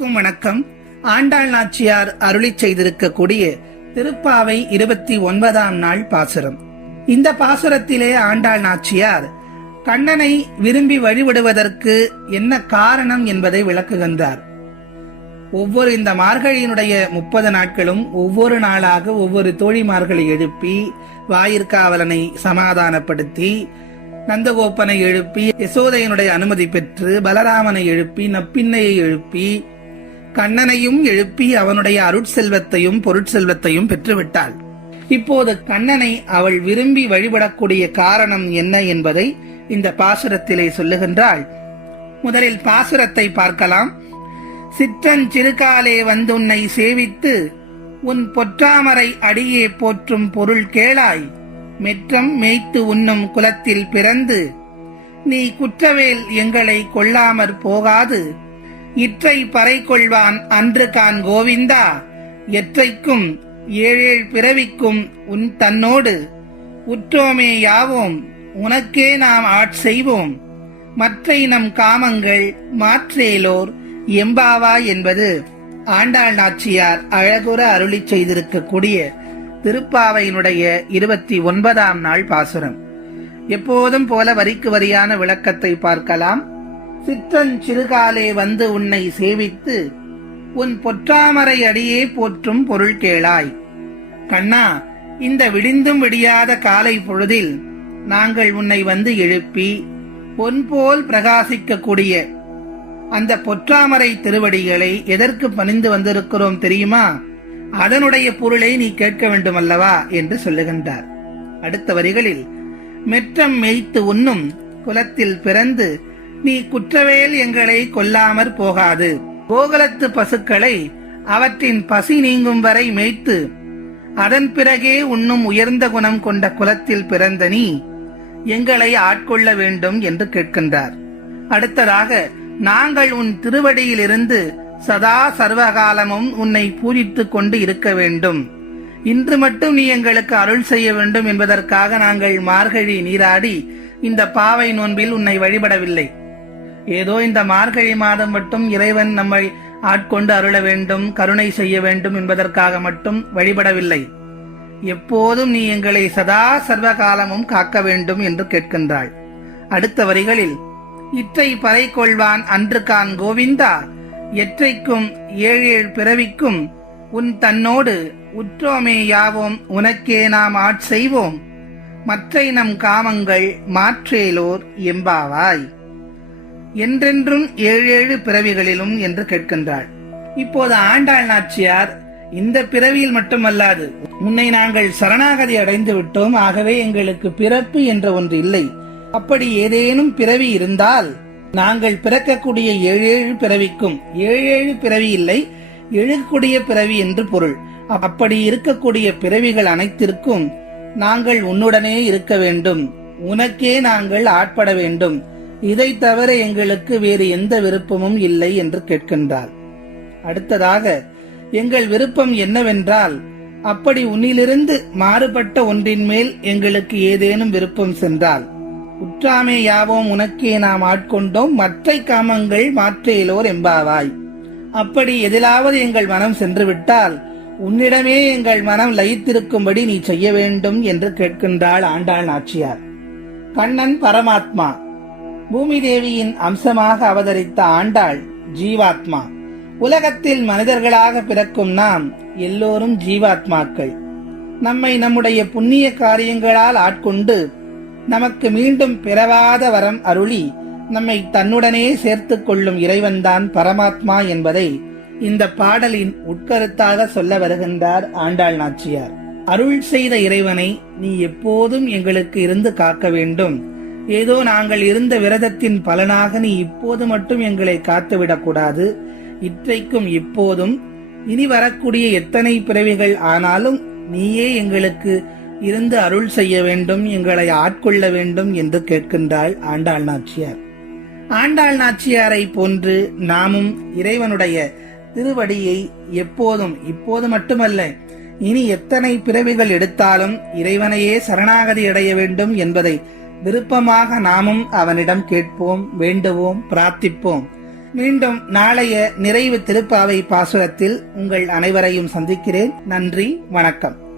எல்லோருக்கும் வணக்கம். ஆண்டாள் நாச்சியார் அருளிச் செய்திருக்கக்கூடிய திருப்பாவை 29ஆம் நாள் பாசுரம். இந்த பாசுரத்திலே ஆண்டாள் நாச்சியார் கண்ணனை விரும்பி வழிபடுவதற்கு என்ன காரணம் என்பதை விளக்குகின்றார். ஒவ்வொரு இந்த மார்கழியினுடைய 30 நாட்களும் ஒவ்வொரு நாளாக ஒவ்வொரு தோழிமார்களை எழுப்பி வாயிற்காவலனை சமாதானப்படுத்தி, நந்தகோப்பனை எழுப்பி யசோதையனுடைய அனுமதி பெற்று, பலராமனை எழுப்பி நப்பின்னையை எழுப்பி கண்ணனையும் எழுப்பி அவனுடைய அருட்செல்வத்தையும் பொருட்செல்வத்தையும் பெற்றுவிட்டாள். இப்போது கண்ணனை அவள் விரும்பி வழிபடக்கூடிய காரணம் என்ன என்பதை இந்த பாசுரத்திலே சொல்லுகின்றாள். முதலில் பாசுரத்தை பார்க்கலாம். சிற்றஞ்சிறுகாலே வந்துன்னை சேவித்து உன் பொற்றாமரை அடியே போற்றும் பொருள் கேளாய். மெற்றம் மேய்த்து உண்ணும் குலத்தில் பிறந்து நீ குற்றவேல் எங்களை கொள்ளாமற் போகாது. இற்றை பறை கொள்வான் அன்று கான் கோவிந்தா. எற்றைக்கும் ஏழேழ் பிறவிக்கும் உன் தன்னோடு உற்றோமே யாவோம் உனக்கே நாம் ஆட்செய்வோம். மற்றை நம் காமங்கள் மாற்றேலோர் எம்பாவா என்பது ஆண்டாள் நாச்சியார் அழகுற அருளிச் செய்திருக்கக்கூடிய திருப்பாவையினுடைய 29ஆம் நாள் பாசுரம். எப்போதும் போல வரிக்கு வரியான விளக்கத்தை பார்க்கலாம். சிற்றஞ்சிறுகாலே வந்து உன்னை சேவித்து உன் பொற்றாமரை அடியே போற்றும் பொருள் கேளாய். கண்ணா, இந்த விடிந்தும் விடியாத காலை பொழுதில் நாங்கள் உன்னை வந்து எழுப்பி பொன் போல் பிரகாசிக்கக்கூடிய அந்த பொற்றாமரை திருவடிகளை எதற்கு பணிந்து வந்திருக்கிறோம் தெரியுமா? அதனுடைய பொருளை நீ கேட்க வேண்டும் அல்லவா என்று சொல்லுகின்றார். அடுத்த வரிகளில் மெற்றம் மேய்த்து உண்ணும் குலத்தில் பிறந்து நீ குற்றவேல் எங்களை கொல்லாமற் போகாது. கோகுலத்து பசுக்களை அவற்றின் பசி நீங்கும் வரை மேய்த்து அதன் பிறகே உண்ணும் உயர்ந்த குணம் கொண்ட குலத்தில் பிறந்த நீ எங்களை ஆட்கொள்ள வேண்டும் என்று கேட்கின்றார். அடுத்ததாக, நாங்கள் உன் திருவடியிலிருந்து சதா சர்வகாலமும் உன்னை பூஜித்துக் கொண்டு இருக்க வேண்டும். இன்று மட்டும் நீ எங்களுக்கு அருள் செய்ய வேண்டும் என்பதற்காக நாங்கள் மார்கழி நீராடி இந்த பாவை நோன்பில் உன்னை வழிபடவில்லை. ஏதோ இந்த மார்கழி மாதம் மட்டும் இறைவன் நம்மை ஆட்கொண்டு அருள வேண்டும், கருணை செய்ய வேண்டும் என்பதற்காக மட்டும் வழிபடவில்லை. எப்போதும் நீ எங்களை சதா சர்வகாலமும் காக்க வேண்டும் என்று கேட்கின்றாள். அடுத்த வரிகளில் இற்றை பறை கொள்வான் அன்று கான் கோவிந்தா. எற்றைக்கும் ஏழேழ் பிறவிக்கும் உன் தன்னோடு உற்றோமே யாவோம் உனக்கே நாம் ஆட்செய்வோம். மற்றை நம் காமங்கள் மாற்றேலோர் எம்பாவாய். என்றென்றும் ஏழேழு பிறவிகளிலும் என்று கேட்கின்றாள். இப்போது ஆண்டாள் நாச்சியார் இந்த பிறவியில் மட்டுமல்லாது, உன்னை நாங்கள் சரணாகதி அடைந்து விட்டோம், ஆகவே எங்களுக்கு பிறப்பு என்ற ஒன்று இல்லை. அப்படி ஏதேனும் பிறவி இருந்தால் நாங்கள் பிறக்கக்கூடிய ஏழேழு பிறவிக்கும், ஏழேழு பிறவி இல்லை, எழுக்கூடிய பிறவி என்று பொருள். அப்படி இருக்கக்கூடிய பிறவிகள் அனைத்திற்கும் நாங்கள் உன்னுடனே இருக்க வேண்டும், உனக்கே நாங்கள் ஆட்பட வேண்டும். இதை தவிர எங்களுக்கு வேறு எந்த விருப்பமும் இல்லை என்று கேட்கின்றார். அடுத்ததாக, எங்கள் விருப்பம் என்னவென்றால், அப்படி உன்னிலிருந்து மாறுபட்ட ஒன்றின் மேல் எங்களுக்கு ஏதேனும் விருப்பம் சென்றால் உற்றாமே யாவோம் உனக்கே நாம் ஆட்கொண்டோம். மற்றை காமங்கள் மாற்றேலோர் எம்பாவாய். அப்படி எதிலாவது எங்கள் மனம் சென்று விட்டால் உன்னிடமே எங்கள் மனம் லயித்திருக்கும்படி நீ செய்ய வேண்டும் என்று கேட்கின்றாள் ஆண்டாள் நாச்சியார். கண்ணன் பரமாத்மா, பூமி தேவியின் அம்சமாக அவதரித்த ஆண்டாள் ஜீவாத்மா. உலகத்தில் மனிதர்களாக பிறக்கும் நாம் எல்லோரும் ஜீவாத்மாக்கள். நம்மை நம்முடைய புண்ணிய காரியங்களால் ஆட்கொண்டு நமக்கு மீண்டும் பிறவாத வரம் அருளி நம்மை தன்னுடனே சேர்த்துக் கொள்ளும் இறைவன்தான் பரமாத்மா என்பதை இந்த பாடலின் உட்கருத்தாக சொல்ல வருகின்றார் ஆண்டாள் நாச்சியார். அருள் செய்த இறைவனை நீ எப்போதும் எங்களுக்கு இருந்து காக்க வேண்டும். ஏதோ நாங்கள் இருந்த விரதத்தின் பலனாக நீ இப்போது மட்டும் எங்களை காத்துவிடக்கூடாது. இற்றைக்கும் இப்போதும் இனி வரக்கூடிய எத்தனை பிறவிகள் ஆனாலும் நீயே எங்களுக்கு இருந்து அருள் செய்ய வேண்டும், எங்களை ஆட்கொள்ள வேண்டும் என்று கேட்கின்றாள் ஆண்டாள் நாச்சியார். ஆண்டாள் நாச்சியாரை போன்று நாமும் இறைவனுடைய திருவடியை எப்போதும், இப்போது மட்டுமல்ல இனி எத்தனை பிறவிகள் எடுத்தாலும் இறைவனையே சரணாகதி அடைய வேண்டும் என்பதை விருப்பமாக நாமும் அவனிடம் கேட்போம், வேண்டுவோம், பிரார்த்திப்போம். மீண்டும் நாளைய நிறைவு திருப்பாவை பாசுரத்தில் உங்கள் அனைவரையும் சந்திக்கிறேன். நன்றி, வணக்கம்.